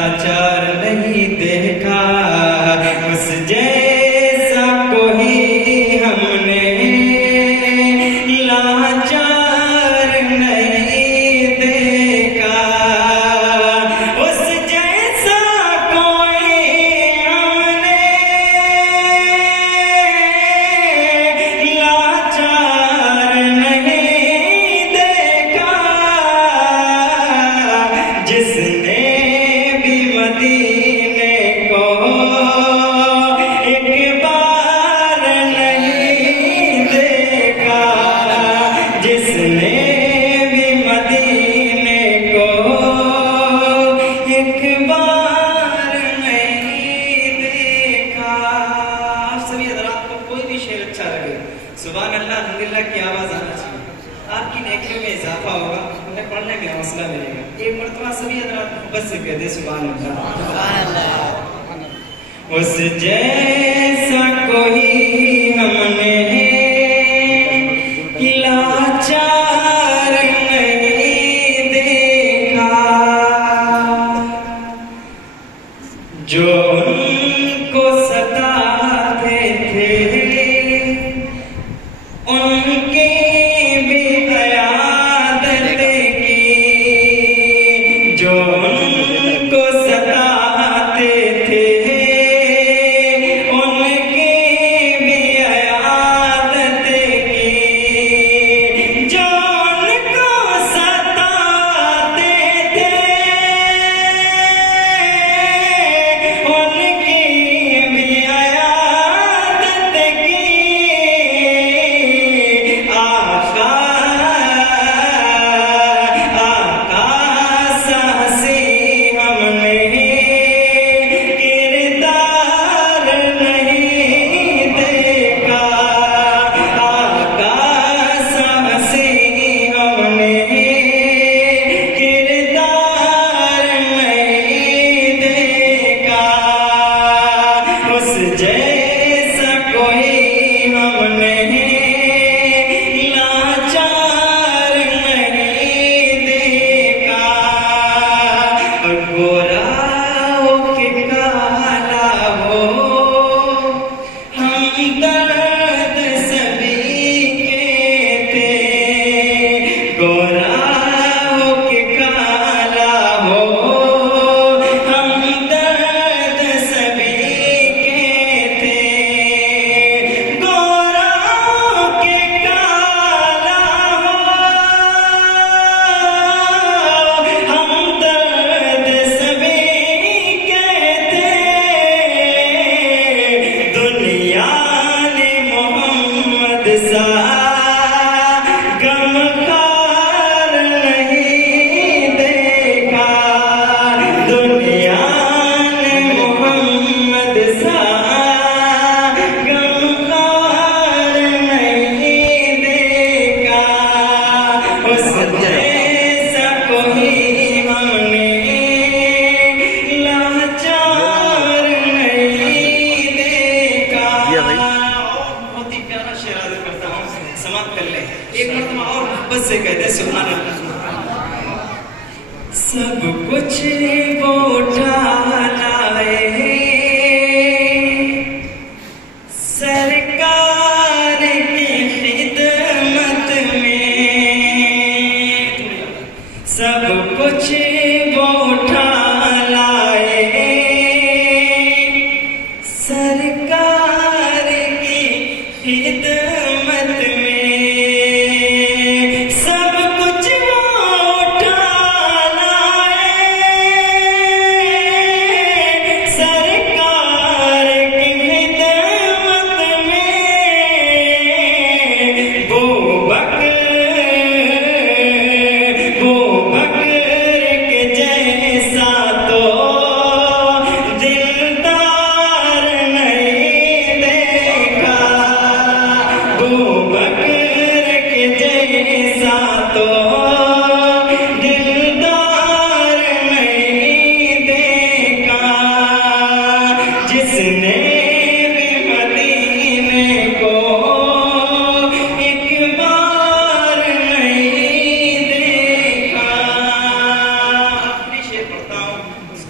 लाचार नहीं देखा, उस जैसा कोई हमने लाचार नहीं देखा, उस जैसा कोई हमने लाचार नहीं देखा, जिसने भी मदीने को एक बार नहीं देखा, जिसने भी मदीने को एक बार नहीं देखा। आप सभी हज़रात को कोई भी शेर अच्छा लगे, सुभान अल्लाह अल्हम्दुलिल्लाह की आवाज आना चाहिए, आपकी नेकियों में इजाफा होगा, उन्हें पढ़ने में हौसला मिलेगा। एक मरतबा सभी हज़रात बस से कह दे सुभान अल्लाह। उस जैसा कोई हमने लाचार नहीं देखा, जो उनको सताते थे उनकी भी इयादत की, जो उनको सताते थे उनकी भी इयादत की, जो उनको सताते थे उनकी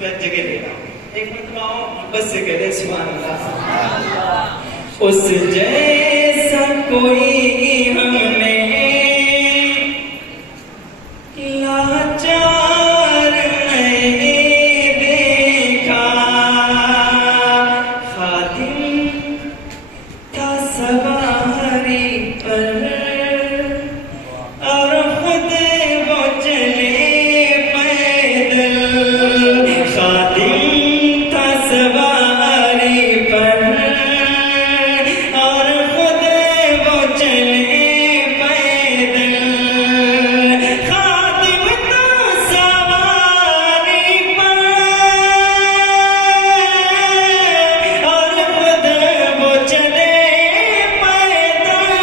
पर जगह लेना एक मतलब बस से कह दे सुभान अल्लाह। उस जैसा कोई हमने लाचार नहीं देखा, खादिम था सवारी पर और खुद वो चले पैदल, खादिम था सवारी पर और खुद वो चले पैदल, खादिम था सवारी पर और खुद वो चले पैदल।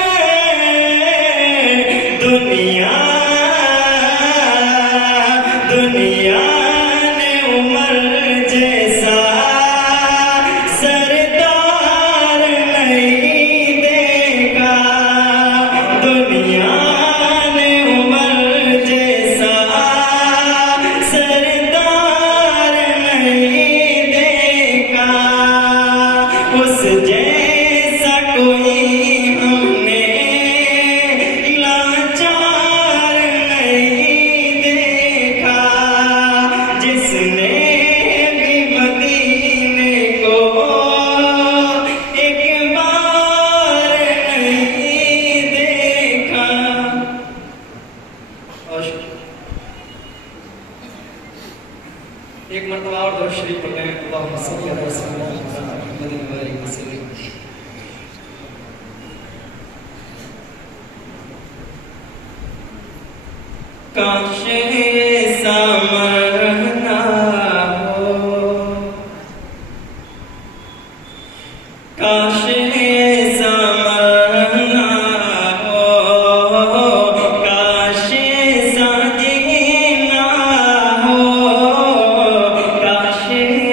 दुनिया दुनिया ने उमर जैसा सरदार नहीं देखा, दुनिया ने उमर जैसा सरदार नहीं देखा, उस जैसा कोई हमने लाचार नहीं देखा, जिसने भी मदीने को एक बार नहीं देखा। और एक मरतबा और दो शरीफ पढ़ लें, अल्लाहुम्मा सल्ली अला सय्यिदिना मुहम्मदिन व आलिहि वसल्लम। काश ऐसा मरना हो, काश ऐसा मरना हो, काश ऐसा जीना हो, काश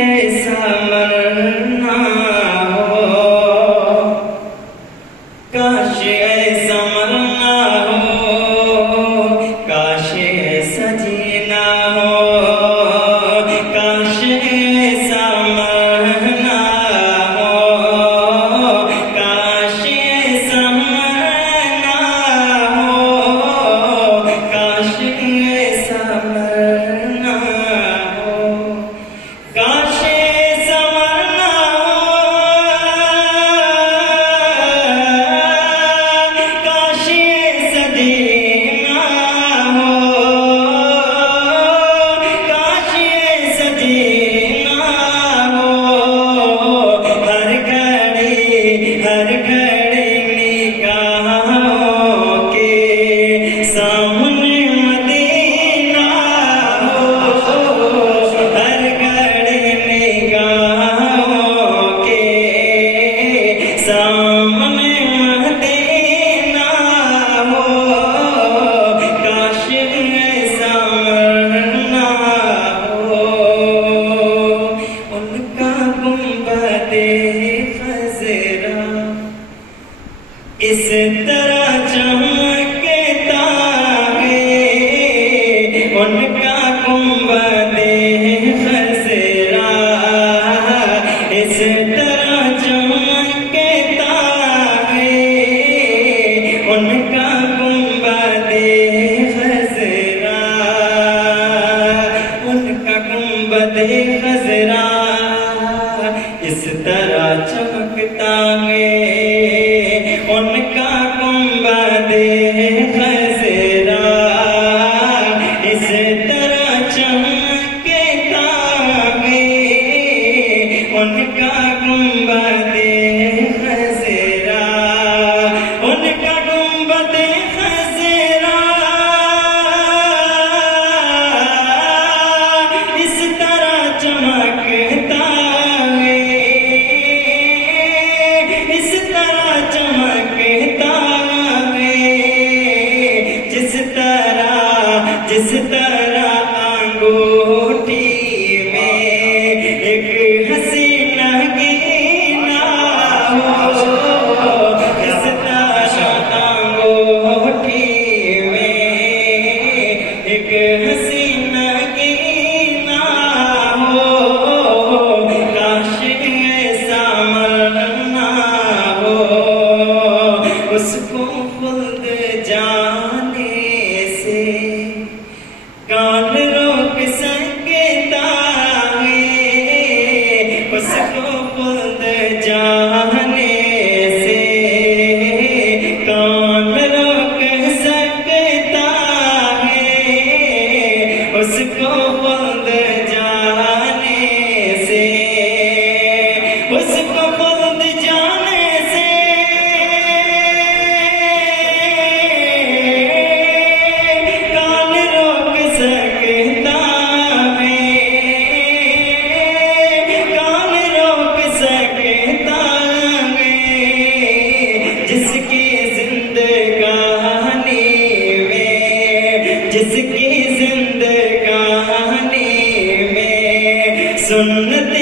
ऐसा मरना हो, काश ऐसा मरना हो, काश ऐसा जीना हो, काश ऐसा मरना हो, काश ऐसा मरना हो, काश ऐसा मरना हो, काश ऐसा मरना हो, काश ऐसा जीना हो, काश ऐसा जीना हो, हर घड़ी निगाहों के सामने मदीना हो, हर घड़ी निगाहों के सामने मदीना हो, काश ऐसा मरना हो, उनका गुंबदे खज़रा इस तरह चमकता है, उनका गुंबदे खज़रा इस तरह चमकता है, उनका गुंबदे खज़रा, उनका गुंबदे खज़रा इस तरह चमकता है, उनका गुंबदे खज़रा इस तरह चमकता है, उनका गुंबदे खज़रा, उनका गुंबदे खज़रा इस तरह चमकता है, इस तरह सुन्नते